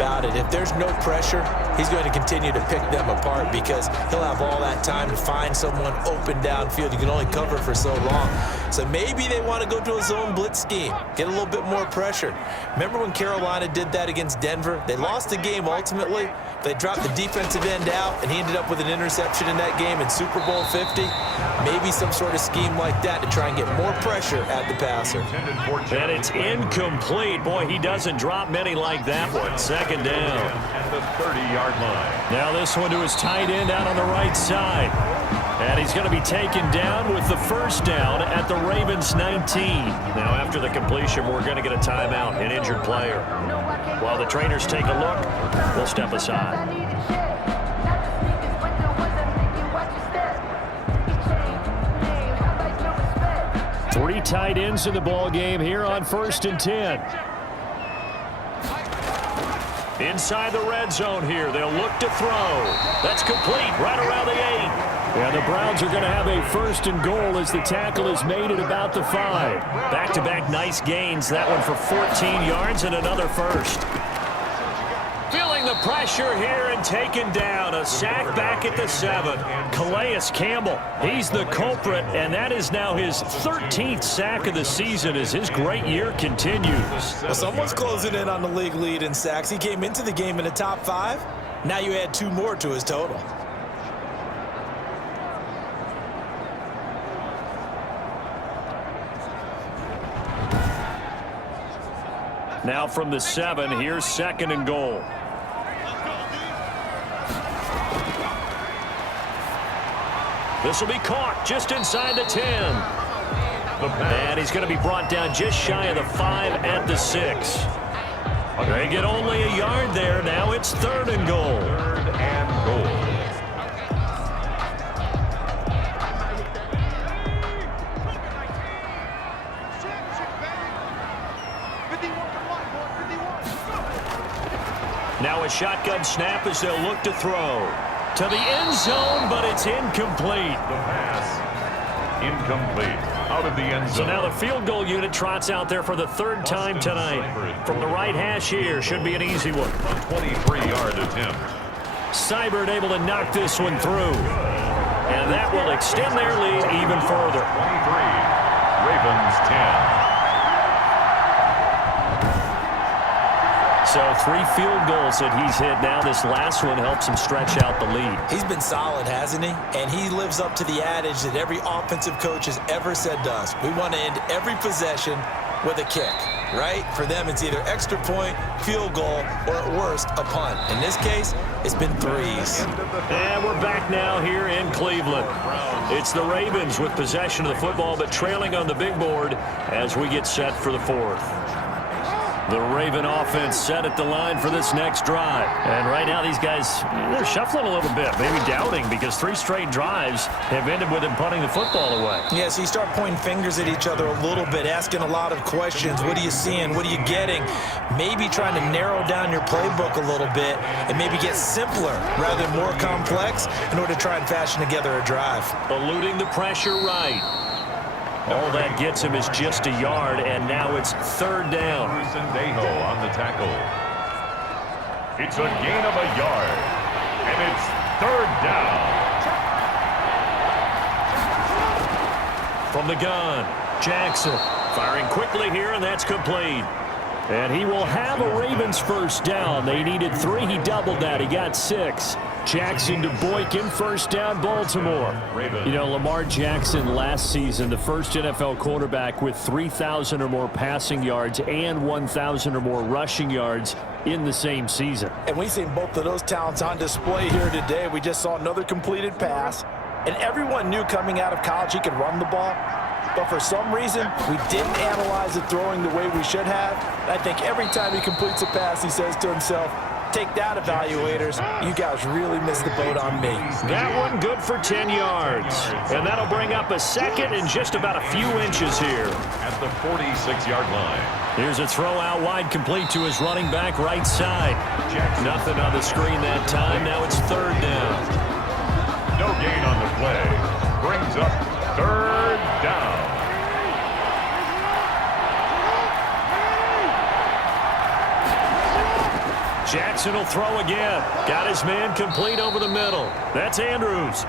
about it. If there's no pressure, he's going to continue to pick them apart because he'll have all that time to find someone open downfield. You can only cover for so long. So maybe they want to go to a zone blitz scheme, get a little bit more pressure. Remember when Carolina did that against Denver? They lost the game ultimately. They dropped the defensive end out, and he ended up with an interception in that game in Super Bowl 50. Maybe some sort of scheme like that to try and get more pressure at the passer. And it's incomplete. Boy, he doesn't drop many like that one. Second down. At the 30-yard line. Now this one to his tight end out on the right side. And he's going to be taken down with the first down at the Ravens 19. Now after the completion, we're going to get a timeout, an injured player. While the trainers take a look, we'll step aside. Three tight ends in the ball game here on 1st and 10. Inside the red zone here. They'll look to throw. That's complete right around the 8. Yeah, the Browns are going to have a 1st and goal as the tackle is made at about the 5. Back-to-back nice gains. That one for 14 yards and another first. Feeling the pressure here and taken down. A sack back at the 7. Calais Campbell, he's the culprit, and that is now his 13th sack of the season as his great year continues. Well, someone's closing in on the league lead in sacks. He came into the game in the top 5. Now you add 2 more to his total. Now from the 7, here's 2nd and goal. This will be caught just inside the 10. And he's going to be brought down just shy of the 5 at the 6. They get only a yard there. Now it's 3rd and goal. 3rd and goal. Now a shotgun snap as they'll look to throw. To the end zone, but it's incomplete. The pass incomplete. Out of the end zone. So now the field goal unit trots out there for the 3rd time tonight. From the right hash here, should be an easy one. A 23-yard attempt. Seibert able to knock this one through. And that will extend their lead even further. 23. Ravens 10. So 3 field goals that he's hit now. This last one helps him stretch out the lead. He's been solid, hasn't he? And he lives up to the adage that every offensive coach has ever said to us. We want to end every possession with a kick, right? For them, it's either extra point, field goal, or at worst, a punt. In this case, it's been 3s. And we're back now here in Cleveland. It's the Ravens with possession of the football, but trailing on the big board as we get set for the 4th. The Raven offense set at the line for this next drive. And right now these guys, they're shuffling a little bit, maybe doubting, because 3 straight drives have ended with them punting the football away. Yeah, so you start pointing fingers at each other a little bit, asking a lot of questions. What are you seeing? What are you getting? Maybe trying to narrow down your playbook a little bit and maybe get simpler rather than more complex in order to try and fashion together a drive. Eluding the pressure right. All that gets him is just a yard, and now it's 3rd down. Sendejo on the tackle. It's a gain of a yard, and it's 3rd down. From the gun, Jackson firing quickly here, and that's complete. And he will have a Ravens 1st down. They needed 3. He doubled that. He got 6. Jackson to Boykin, 1st down, Baltimore. You know, Lamar Jackson last season, the first NFL quarterback with 3,000 or more passing yards and 1,000 or more rushing yards in the same season. And we've seen both of those talents on display here today. We just saw another completed pass, and everyone knew coming out of college he could run the ball. But for some reason, we didn't analyze it throwing the way we should have. And I think every time he completes a pass, he says to himself, take that, evaluators. You guys really missed the boat on me. That one good for 10 yards. And that'll bring up a 2nd and just about a few inches here. At the 46-yard line. Here's a throw out wide, complete to his running back right side. Nothing on the screen that time. Now it's 3rd down. No gain on the play. Brings up 3rd down. Jackson will throw again. Got his man complete over the middle. That's Andrews.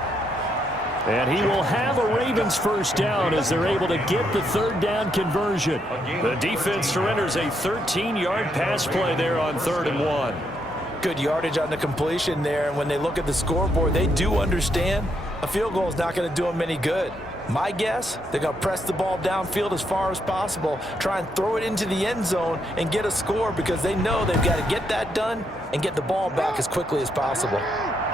And he will have a Ravens first down as they're able to get the third down conversion. The defense surrenders a 13-yard pass play there on 3rd and 1. Good yardage on the completion there, and when they look at the scoreboard, they do understand a field goal is not going to do them any good. My guess, they're going to press the ball downfield as far as possible, try and throw it into the end zone and get a score because they know they've got to get that done and get the ball back as quickly as possible.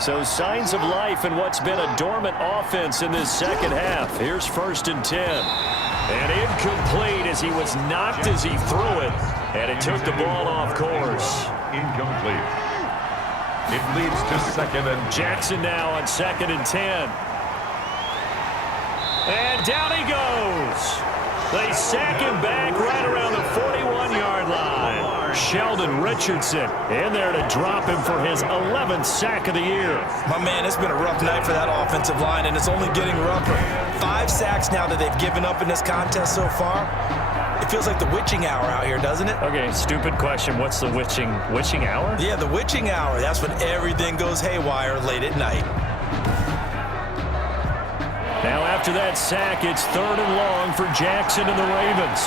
So signs of life in what's been a dormant offense in this second half. Here's 1st and 10. And incomplete as he was knocked as he threw it, and it took the ball off course. Incomplete. It leads to 2nd and Jackson now on 2nd and 10. And down he goes. They sack him back right around the 41-yard line. Sheldon Richardson in there to drop him for his 11th sack of the year. My man, it's been a rough night for that offensive line, and it's only getting rougher. 5 sacks now that they've given up in this contest so far. It feels like the witching hour out here, doesn't it? Okay, stupid question. What's the witching hour? Yeah, the witching hour. That's when everything goes haywire late at night. Now after that sack, it's 3rd and long for Jackson and the Ravens.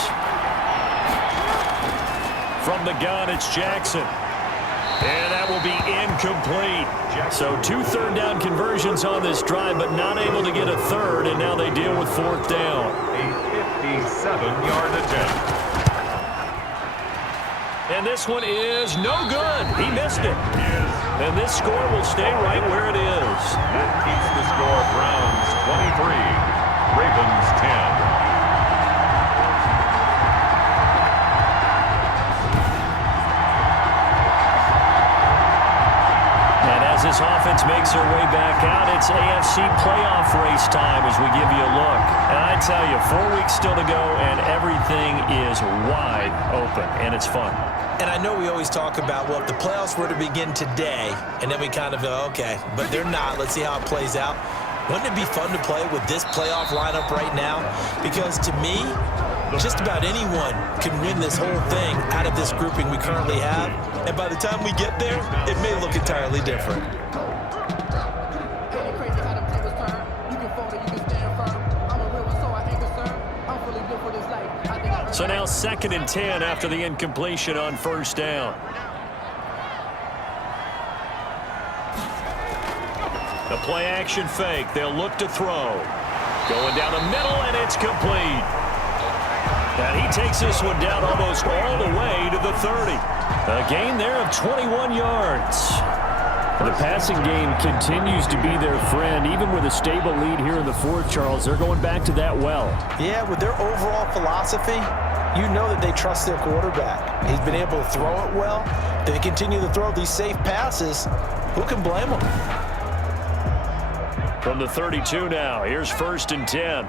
From the gun, it's Jackson. And that will be incomplete. So 2 third down conversions on this drive, but not able to get a third, and now they deal with 4th down. a 57-yard attempt. And this one is no good. He missed it. And this score will stay right where it is. That keeps the score Browns 23, Ravens 10. This offense makes their way back out. It's AFC playoff race time as we give you a look. And I tell you, 4 weeks still to go, and everything is wide open, and it's fun. And I know we always talk about, well, if the playoffs were to begin today, and then we kind of go, okay, but they're not. Let's see how it plays out. Wouldn't it be fun to play with this playoff lineup right now? Because to me, just about anyone can win this whole thing out of this grouping we currently have. And by the time we get there, it may look entirely different. So now 2nd and 10 after the incompletion on 1st down. The play action fake. They'll look to throw. Going down the middle, and it's complete. And he takes this one down almost all the way to the 30. A gain there of 21 yards. The passing game continues to be their friend. Even with a stable lead here in the 4th, Charles, they're going back to that well. Yeah, with their overall philosophy, you know that they trust their quarterback. He's been able to throw it well. They continue to throw these safe passes. Who can blame them? From the 32 now, here's 1st and 10.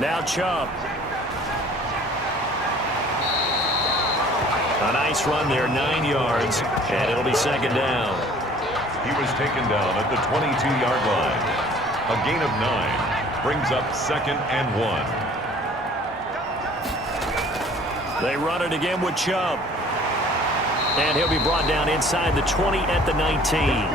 Now Chubb. A nice run there, 9 yards, and it'll be 2nd down. He was taken down at the 22-yard line. A gain of 9 brings up 2nd and 1. They run it again with Chubb. And he'll be brought down inside the 20 at the 19.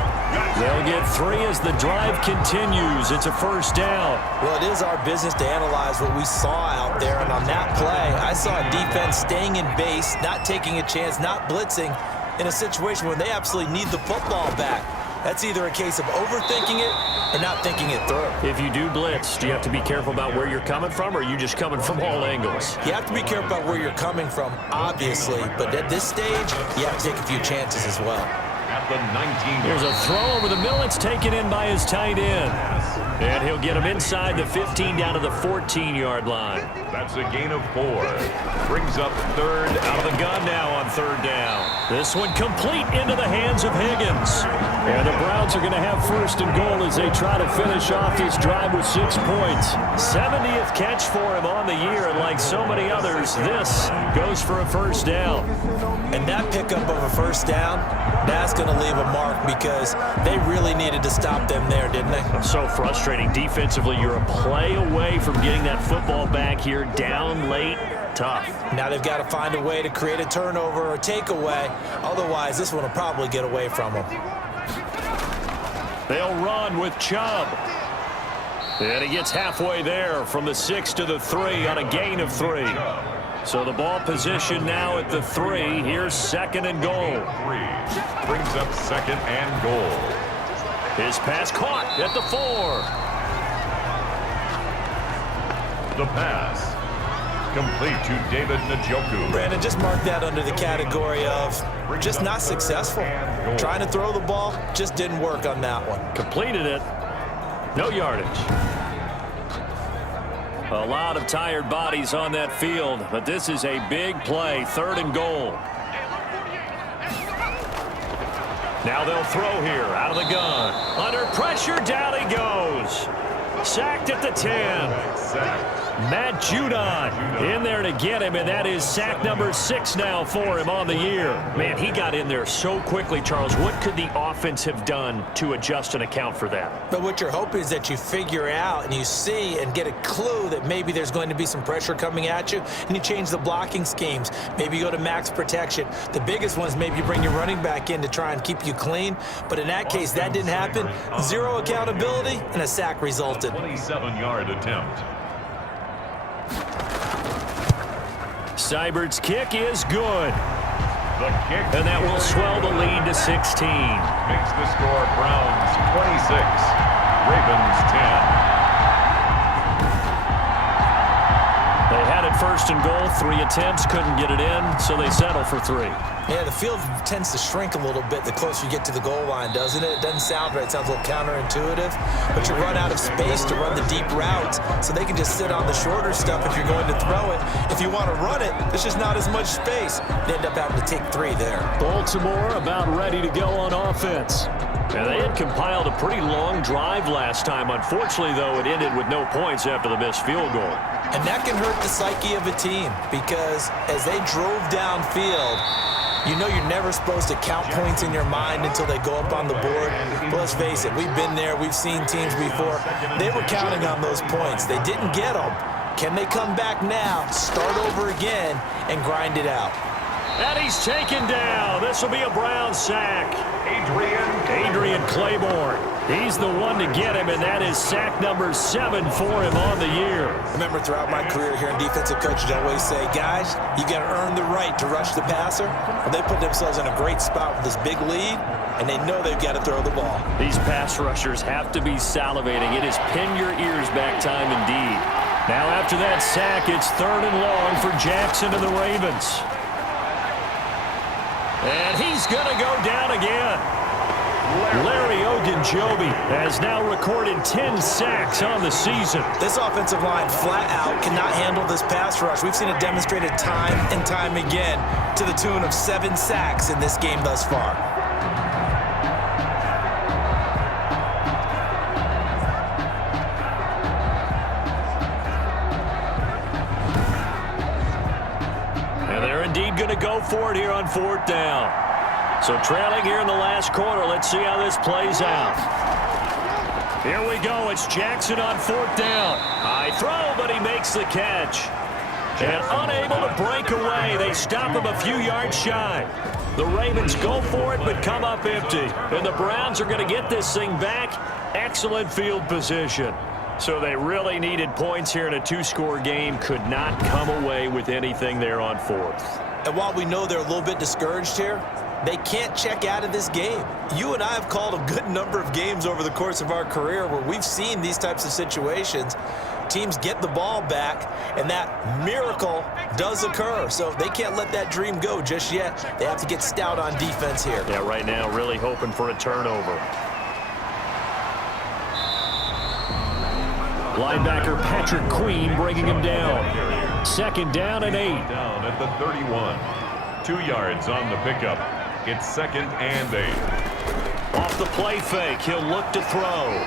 They'll get 3 as the drive continues. It's a 1st down. Well, it is our business to analyze what we saw out there. And on that play, I saw a defense staying in base, not taking a chance, not blitzing in a situation where they absolutely need the football back. That's either a case of overthinking it or not thinking it through. If you do blitz, do you have to be careful about where you're coming from, or are you just coming from all angles? You have to be careful about where you're coming from, obviously. But at this stage, you have to take a few chances as well. At the 19. Here's a throw over the middle. It's taken in by his tight end. And he'll get him inside the 15 down to the 14-yard line. That's a gain of 4. Brings up 3rd Out of the gun now on 3rd down. This one complete into the hands of Higgins. And the Browns are going to have 1st and goal as they try to finish off this drive with 6 points. 70th catch for him on the year, and like so many others, this goes for a 1st down. And that pickup of a 1st down, that's going to leave a mark because they really needed to stop them there, didn't they? So frustrating. frustrating. Defensively, you're a play away from getting that football back here. Down late, tough. Now they've got to find a way to create a turnover or takeaway. Otherwise, this one will probably get away from them. They'll run with Chubb. And he gets halfway there from the 6 to the 3 on a gain of 3. So the ball position now at the 3. Here's 2nd and goal. 3 brings up 2nd and goal. His pass caught at the 4. The pass complete to David Njoku. Brandon, just mark that under the category of just not successful. Trying to throw the ball, just didn't work on that one. Completed it. No yardage. A lot of tired bodies on that field, but this is a big play. 3rd and goal. Now they'll throw here out of the gun. Under pressure, down he goes. Sacked at the 10. Sacked. Matt Judon in there to get him, and that is sack number 6 now for him on the year. Man, he got in there so quickly, Charles. What could the offense have done to adjust and account for that? But what you're hoping is that you figure out and you see and get a clue that maybe there's going to be some pressure coming at you, and you change the blocking schemes. Maybe you go to max protection. The biggest one is maybe you bring your running back in to try and keep you clean. But in that case, that didn't happen. 0 accountability, and a sack resulted. 27-yard attempt. Seibert's kick is good. The kick. And that will swell the lead to 16. Makes the score Browns 26, Ravens 10. They had it 1st and goal. 3 attempts, couldn't get it in, so they settle for 3. Yeah, the field tends to shrink a little bit the closer you get to the goal line, doesn't it? It doesn't sound right. It sounds a little counterintuitive. But you run out of space to run the deep routes, so they can just sit on the shorter stuff if you're going to throw it. If you want to run it, there's just not as much space. They end up having to take 3 there. Baltimore about ready to go on offense. And they had compiled a pretty long drive last time. Unfortunately, though, it ended with no points after the missed field goal. And that can hurt the psyche of a team because as they drove downfield, you know you're never supposed to count points in your mind until they go up on the board. But let's face it, we've been there. We've seen teams before. They were counting on those points. They didn't get them. Can they come back now, start over again, and grind it out? And he's taken down. This will be a Brown sack. Adrian Claiborne. He's the one to get him, and that is sack number 7 for him on the year. Remember, throughout my career here in defensive coaching, I always say, guys, you got to earn the right to rush the passer. Well, they put themselves in a great spot with this big lead, and they know they've got to throw the ball. These pass rushers have to be salivating. It is pin your ears back time indeed. Now after that sack, it's 3rd and long for Jackson and the Ravens. And he's going to go down again. Larry Ogunjobi has now recorded 10 sacks on the season. This offensive line flat out cannot handle this pass rush. We've seen it demonstrated time and time again to the tune of 7 sacks in this game thus far. And they're indeed going to go for it here on 4th down. So trailing here in the last quarter. Let's see how this plays out. Here we go. It's Jackson on 4th down. High throw, but he makes the catch. And unable to break away. They stop him a few yards shy. The Ravens go for it, but come up empty. And the Browns are going to get this thing back. Excellent field position. So they really needed points here in a 2-score game. Could not come away with anything there on 4th. And while we know they're a little bit discouraged here, they can't check out of this game. You and I have called a good number of games over the course of our career where we've seen these types of situations. Teams get the ball back, and that miracle does occur. So they can't let that dream go just yet. They have to get stout on defense here. Yeah, right now really hoping for a turnover. Linebacker Patrick Queen bringing him down. 2nd down and 8. Down at the 31. 2 yards on the pickup. It's 2nd and 8. Off the play fake, he'll look to throw.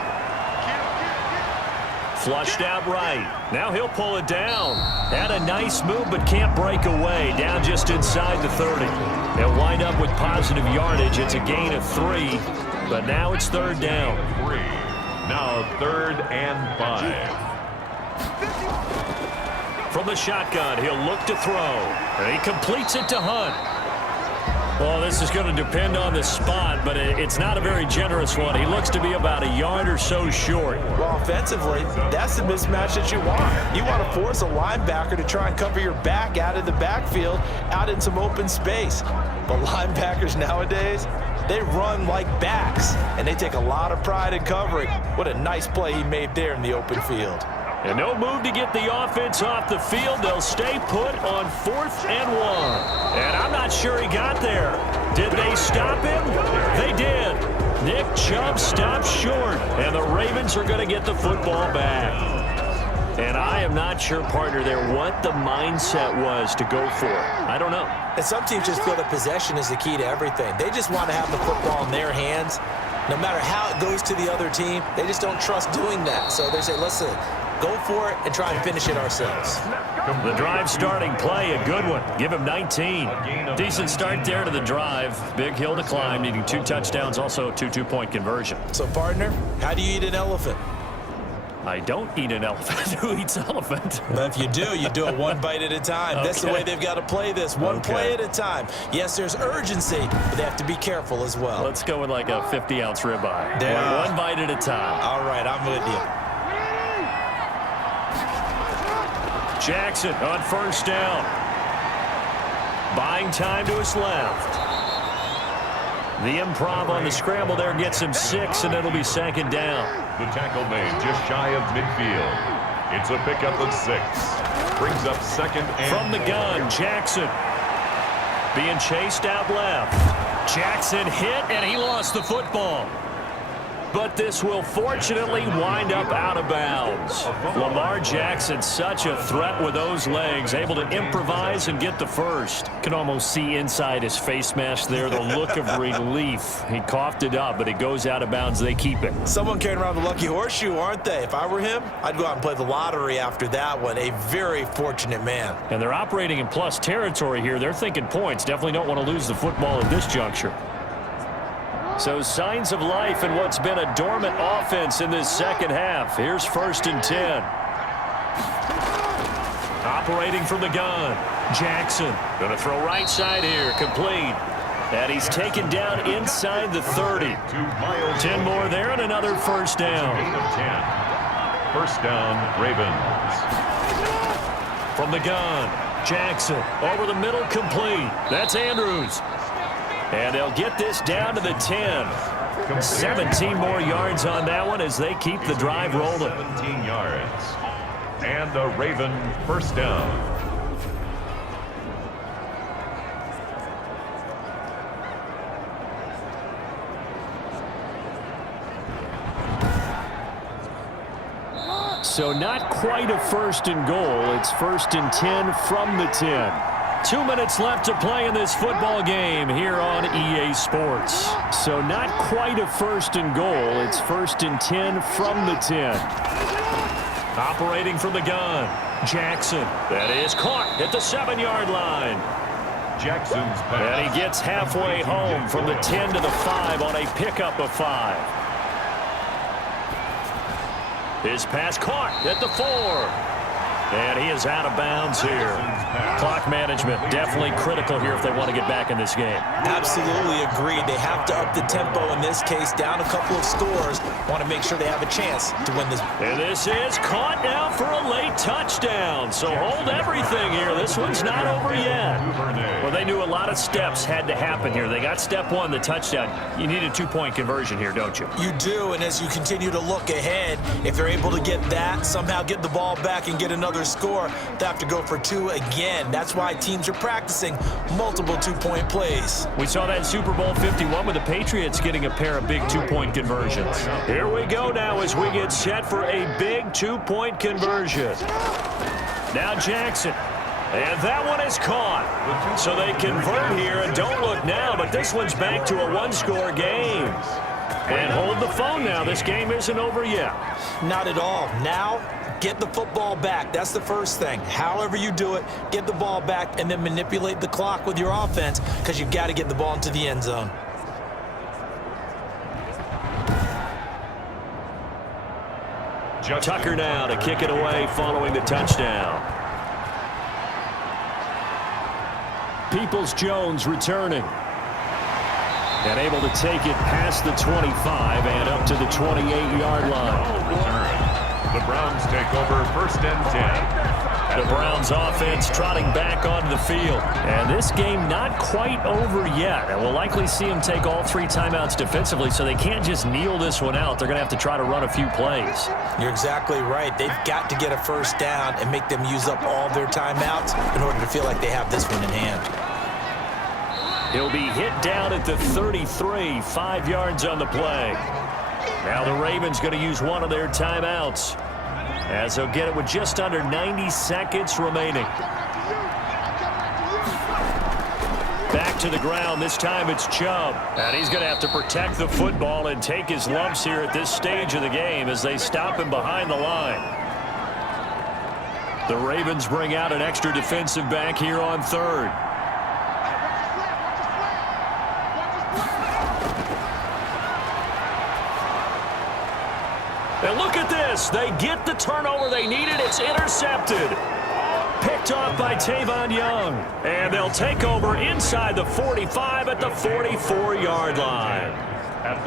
Flushed out right. Now he'll pull it down. Had a nice move, but can't break away. Down just inside the 30. They'll wind up with positive yardage. It's a gain of 3, but now it's 3rd down. Now 3rd and 5. From the shotgun, he'll look to throw. And he completes it to Hunt. Well, this is going to depend on the spot, but it's not a very generous one. He looks to be about a yard or so short. Well, offensively, that's the mismatch that you want. You want to force a linebacker to try and cover your back out of the backfield, out in some open space. But linebackers nowadays, they run like backs, and they take a lot of pride in covering. What a nice play he made there in the open field. And no move to get the offense off the field. They'll stay put on 4th and 1. And I'm not sure he got there. Did they stop him? They did. Nick Chubb stopped short. And the Ravens are going to get the football back. And I am not sure, partner, there what the mindset was to go for it. I don't know. And some teams just feel that possession is the key to everything. They just want to have the football in their hands. No matter how it goes to the other team, they just don't trust doing that. So they say, listen, go for it and try and finish it ourselves. The drive starting play, a good one. Give him 19. Decent start there to the drive. Big hill to climb, needing 2 touchdowns, also a 2-2-point conversion. So, partner, how do you eat an elephant? I don't eat an elephant. Who eats elephant? But if you do it one bite at a time. Okay. That's the way they've got to play this. One play at a time. Yes, there's urgency, but they have to be careful as well. Let's go with like a 50-ounce ribeye. One bite at a time. All right, I'm with you. Jackson on 1st down. Buying time to his left. The improv on the scramble there gets him 6, and it'll be 2nd down. The tackle made just shy of midfield. It's a pickup of 6. Brings up 2nd and... From the gun, Jackson. Being chased out left. Jackson hit, and he lost the football. But this will fortunately wind up out of bounds. Lamar Jackson, such a threat with those legs, able to improvise and get the first. Can almost see inside his face mask there, the look of relief. He coughed it up, but it goes out of bounds. They keep it. Someone carrying around the lucky horseshoe, aren't they? If I were him, I'd go out and play the lottery after that one. A very fortunate man. And they're operating in plus territory here. They're thinking points. Definitely don't want to lose the football at this juncture. So signs of life in what's been a dormant offense in this 2nd half. Here's 1st and 10. Operating from the gun. Jackson going to throw right side here. Complete. And he's taken down inside the 30. 10 more there and another 1st down. 1st down, Ravens. From the gun. Jackson over the middle, complete. That's Andrews. And they'll get this down to the 10. 17 more yards on that one as they keep the drive rolling. 17 yards. And a Raven 1st down. So not quite a 1st and goal. It's 1st and 10 from the 10. 2 minutes left to play in this football game here on EA Sports. So not quite a 1st and goal. It's 1st and 10 from the 10. Operating from the gun. Jackson. That is caught at the 7-yard line. Jackson's pass. And he gets halfway home from the 10 to the 5 on a pickup of 5. His pass caught at the 4. And he is out of bounds here. Clock management definitely critical here if they want to get back in this game. Absolutely agreed. They have to up the tempo in this case, down a couple of scores. Want to make sure they have a chance to win this. And this is caught now for a late touchdown. So hold everything here. This one's not over yet. Well, they knew a lot of steps had to happen here. They got step 1, the touchdown. You need a 2-point conversion here, don't you? You do, and as you continue to look ahead, if they're able to get that, somehow get the ball back and get another score, they have to go for 2 again. That's why teams are practicing multiple 2-point plays. We saw that in Super Bowl 51 with the Patriots getting a pair of big 2-point conversions. Here we go now as we get set for a big 2-point conversion. Now Jackson. And that one is caught. So they convert here, and don't look now, but this one's back to a 1-score game. And hold the phone now. This game isn't over yet. Not at all. Now, get the football back. That's the first thing. However you do it, get the ball back and then manipulate the clock with your offense because you've got to get the ball into the end zone. Tucker now to kick it away following the touchdown. Peoples-Jones returning. And able to take it past the 25 and up to the 28-yard line. Return. The Browns take over 1st and 10. The Browns offense trotting back onto the field. And this game not quite over yet. And we'll likely see them take all 3 timeouts defensively, so they can't just kneel this one out. They're going to have to try to run a few plays. You're exactly right. They've got to get a first down and make them use up all their timeouts in order to feel like they have this one in hand. He'll be hit down at the 33, 5 yards on the play. Now the Ravens going to use one of their timeouts, as they'll get it with just under 90 seconds remaining. Back to the ground. This time it's Chubb. And he's going to have to protect the football and take his lumps here at this stage of the game as they stop him behind the line. The Ravens bring out an extra defensive back here on 3rd. And look at this. They get the turnover they needed. It's intercepted. Picked off by Tavon Young. And they'll take over inside the 45 at the 44-yard line.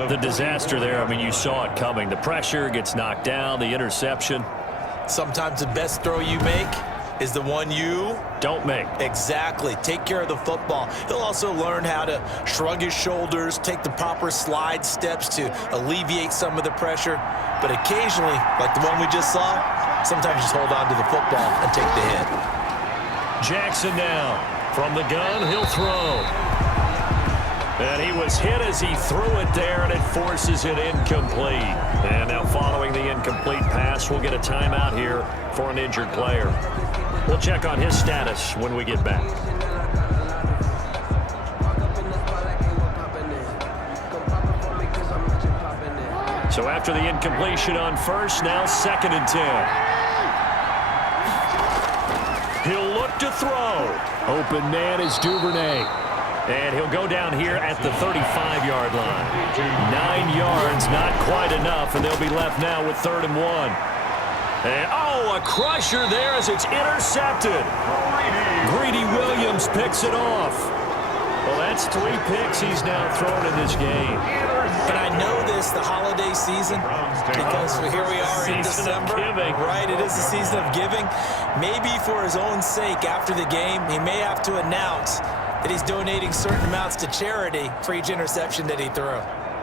The disaster there, I mean, you saw it coming. The pressure gets knocked down, the interception. Sometimes the best throw you make is the one you don't make. Exactly. Take care of the football. He'll also learn how to shrug his shoulders, take the proper slide steps to alleviate some of the pressure. But occasionally, like the one we just saw, sometimes just hold on to the football and take the hit. Jackson now from the gun. He'll throw. And he was hit as he threw it there, and it forces it incomplete. And now following the incomplete pass, we'll get a timeout here for an injured player. We'll check on his status when we get back. So after the incompletion on 1st, now 2nd and 10. He'll look to throw. Open man is Duvernay. And he'll go down here at the 35-yard line. 9 yards, not quite enough, and they'll be left now with 3rd and 1. And, oh, a crusher there as it's intercepted. Greedy Williams picks it off. Well, that's 3 picks he's now thrown in this game. And I know this, the holiday season, because here we are in December. Right, it is the season of giving. Maybe for his own sake, after the game, he may have to announce that he's donating certain amounts to charity for each interception that he threw.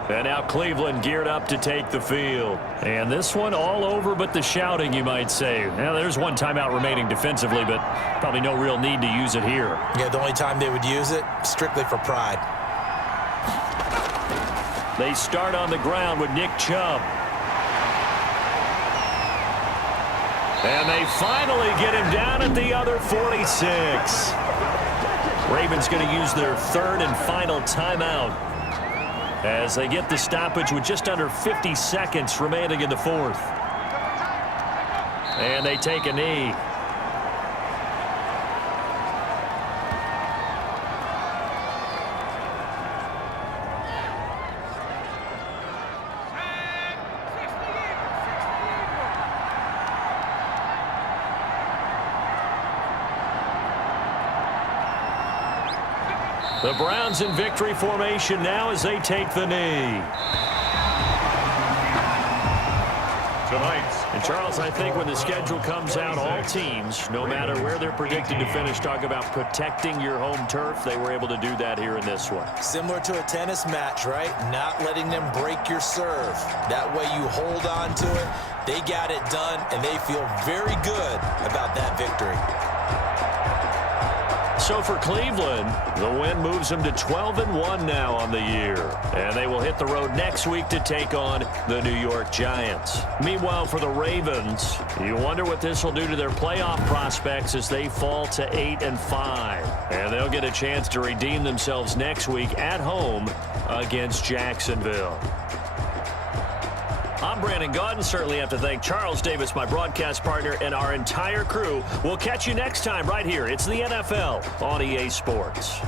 And now Cleveland geared up to take the field. And this one all over but the shouting, you might say. Now, there's one timeout remaining defensively, but probably no real need to use it here. Yeah, the only time they would use it, strictly for pride. They start on the ground with Nick Chubb. And they finally get him down at the other 46. Ravens going to use their 3rd and final timeout as they get the stoppage with just under 50 seconds remaining in the 4th. And they take a knee. The Browns in victory formation now as they take the knee. And Charles, I think when the schedule comes out, all teams, no matter where they're predicted to finish, talk about protecting your home turf. They were able to do that here in this one. Similar to a tennis match, right? Not letting them break your serve. That way you hold on to it. They got it done, and they feel very good about that victory. So for Cleveland, the win moves them to 12-1 now on the year. And they will hit the road next week to take on the New York Giants. Meanwhile, for the Ravens, you wonder what this will do to their playoff prospects as they fall to 8-5. And they'll get a chance to redeem themselves next week at home against Jacksonville. I'm Brandon Gaudin. Certainly have to thank Charles Davis, my broadcast partner, and our entire crew. We'll catch you next time right here. It's the NFL on EA Sports.